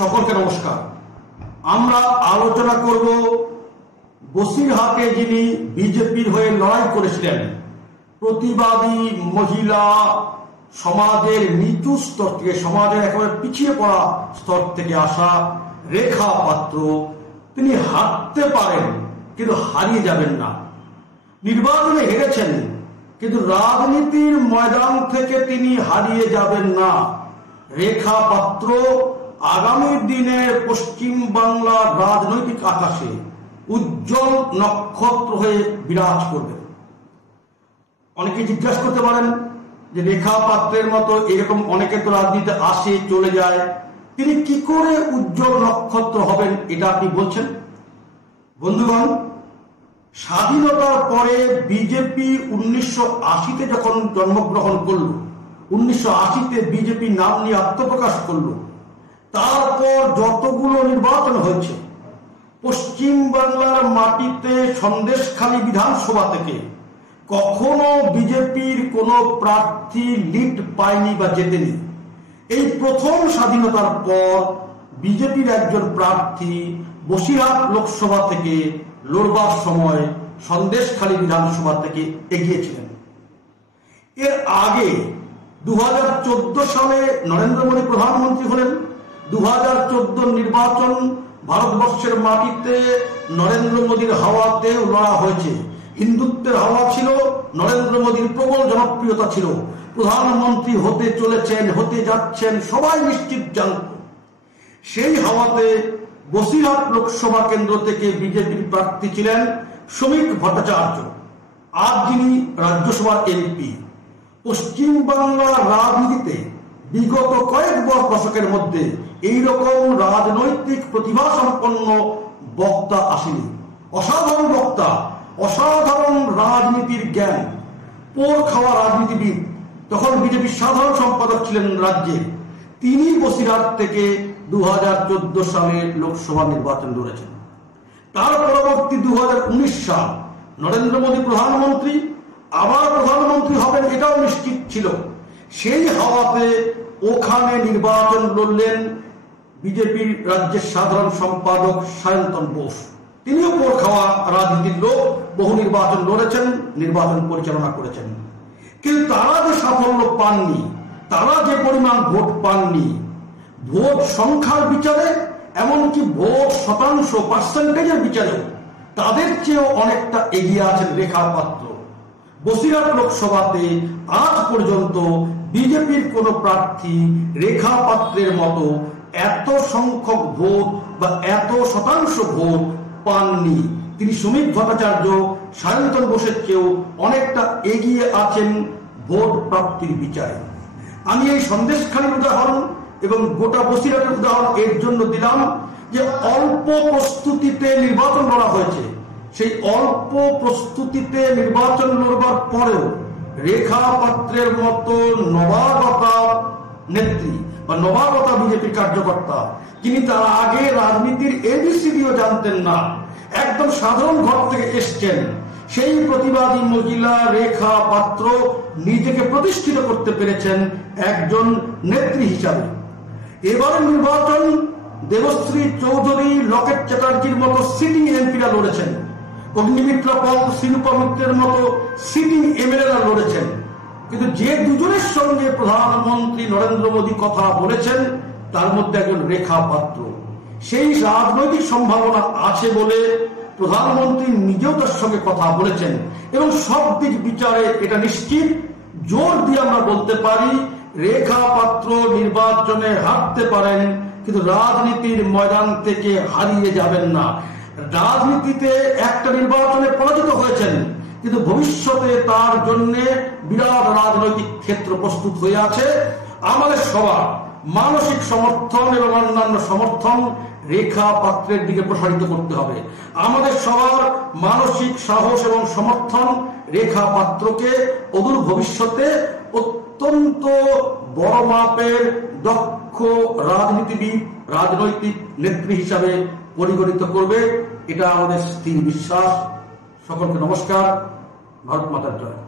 সকলকে নমস্কার। আমরা আলোচনা করব বসিরহাটে যিনি বিজেপির হয়ে লড়াই করেছিলেন, প্রতিবাদী মহিলা, সমাজের নিচু স্তর থেকে, সমাজের একেবারে পিছিয়ে পড়া স্তর থেকে আসা রেখা পাত্র। তিনি হারতে পারেন কিন্তু হারিয়ে যাবেন না। নির্বাচনে হেরেছেন কিন্তু রাজনীতির ময়দান থেকে তিনি হারিয়ে যাবেন না। রেখা পাত্র আগামী দিনে পশ্চিম বাংলার রাজনৈতিক আকাশে উজ্জ্বল নক্ষত্র হয়ে বিরাজ করবে। অনেকে জিজ্ঞাসা করতে পারেন যে রেখা পাত্রের মতো এরকম অনেকে তো রাজনীতিতে আসে চলে যায়, তিনি কি করে উজ্জ্বল নক্ষত্র হবেন এটা আপনি বলছেন? বন্ধুগণ, স্বাধীনতার পরে বিজেপি 1980-তে যখন জন্মগ্রহণ করল, 1980-তে বিজেপি নাম নিয়ে আত্মপ্রকাশ করল, তারপর যতগুলো নির্বাচন হয়েছে পশ্চিম বাংলার মাটিতে সন্দেশখালী বিধানসভা থেকে কখনো বিজেপির কোনো প্রার্থী লিড পায়নি বা জেতেনি। এই প্রথম স্বাধীনতার পর বিজেপির একজন প্রার্থী বসিরহাট লোকসভা থেকে লড়বার সময় সন্দেশখালী বিধানসভা থেকে এগিয়েছিলেন। এর আগে 2014 সালে নরেন্দ্র মোদী প্রধানমন্ত্রী হলেন। 2014 নির্বাচন ভারতবর্ষের মাটিতে নরেন্দ্র মোদীর হাওয়াতেও লড়া হয়েছে। হিন্দুত্বের হাওয়া ছিল, নরেন্দ্র মোদীর প্রবল জনপ্রিয়তা ছিল, প্রধানমন্ত্রী হতে চলেছেন, হতে যাচ্ছেন, সবাই নিশ্চিত জানত। সেই হাওয়াতে বসিরহাট লোকসভা কেন্দ্র থেকে বিজেপির প্রার্থী ছিলেন শ্রমিক ভট্টাচার্য, আজ যিনি রাজ্যসভার এমপি। পশ্চিম বাংলার রাজনীতিতে বিগত কয়েক দশকের মধ্যে এইরকম রাজনৈতিক প্রতিভা সম্পন্ন বক্তা আসেনি। অসাধারণ বক্তা, অসাধারণ রাজনীতির জ্ঞান, পোর খাওয়া রাজনীতিবিদ। তখন বিজেপির সাধারণ সম্পাদক ছিলেন রাজ্যে। তিনি বসিরহাট থেকে 2014 সালে লোকসভা নির্বাচন লড়েছেন। তার পরবর্তী 2019 সাল নরেন্দ্র মোদী প্রধানমন্ত্রী, আবার প্রধানমন্ত্রী হবেন এটাও নিশ্চিত ছিল। সেই হাওয়াতে ওখানে নির্বাচন লড়লেন বিজেপির রাজ্যের সাধারণ সম্পাদক সায়ন্তন বোস। তিনিও পোর খাওয়া রাজনীতির লোক, বহু নির্বাচন লড়েছেন, নির্বাচন পরিচালনা করেছেন। কিন্তু তারা যে সাফল্য পাননি, তারা যে পরিমাণ ভোট পাননি, ভোট সংখ্যার বিচারে, এমনকি ভোট শতাংশ পার্সেন্টেজের বিচারেও তাদের চেয়েও অনেকটা এগিয়ে আছেন রেখা পাত্র। বসিরহাট লোকসভাতে আজ পর্যন্ত বিজেপির কোন প্রার্থী রেখা পাত্রের মতো এত সংখ্যক ভোট বা এত শতাংশ ভোট পাননি। তিনি শ্রমিক ভট্টাচার্য, সায়ন্তন বোসের চেয়েও অনেকটা এগিয়ে আছেন ভোট প্রাপ্তির বিচারে। আমি এই সন্দেশখালীর উদাহরণ এবং গোটা বসিরহাটের উদাহরণ এর জন্য দিলাম যে অল্প প্রস্তুতিতে নির্বাচন লড়া হয়েছে। সেই অল্প প্রস্তুতিতে নির্বাচন লড়বার পরেও রেখা পাত্রের মতো নবাগতা নেত্রী বা নবাগতা বিজেপির কার্যকর্তা, যিনি তার আগে রাজনীতির এবিসিডিও জানতেন না, একদম সাধারণ ঘর থেকে এসছেন, সেই প্রতিবাদী মহিলা রেখা পাত্র নিজেকে প্রতিষ্ঠিত করতে পেরেছেন একজন নেত্রী হিসাবে। এবারে নির্বাচন দেবশ্রী চৌধুরী, লকেট চ্যাটার্জির মতো সিটিং এমপিরা লড়েছেন, অগ্নিমিত্রা পল, শিল্পা মিত্রের মতো সিটিং এমএলএরা লড়েছেন। কিন্তু যে দুজনের সঙ্গে প্রধানমন্ত্রী নরেন্দ্র মোদী কথা বলেছেন তার মধ্যে একজন রেখা পাত্র। সেই রাজনৈতিক সম্ভাবনা আছে বলে প্রধানমন্ত্রী নিজেও তার সঙ্গে কথা বলেছেন এবং সব দিক বিচারে এটা নিশ্চিত, জোর দিয়ে আমরা বলতে পারি রেখা পাত্র নির্বাচনে হারতে পারেন কিন্তু রাজনীতির ময়দান থেকে হারিয়ে যাবেন না। রাজনীতিতে একটা নির্বাচনে পরাজিত হয়েছেন কিন্তু ভবিষ্যতে তার জন্য বিরাট রাজনৈতিক ক্ষেত্র প্রস্তুত হয়ে আছে। আমাদের সবার মানসিক সমর্থন এবং অন্যান্য সমর্থন রেখা পাত্রের দিকে প্রসারিত করতে হবে। আমাদের সবার মানসিক সাহস এবং সমর্থন রেখা পাত্রকে অদূর ভবিষ্যতে অত্যন্ত বড় মাপের দক্ষ রাজনীতিবিদ, রাজনৈতিক নেত্রী হিসাবে পরিগণিত করবে, এটা আমাদের স্থির বিশ্বাস। সকলকে নমস্কার। ভারত মাতার জয়।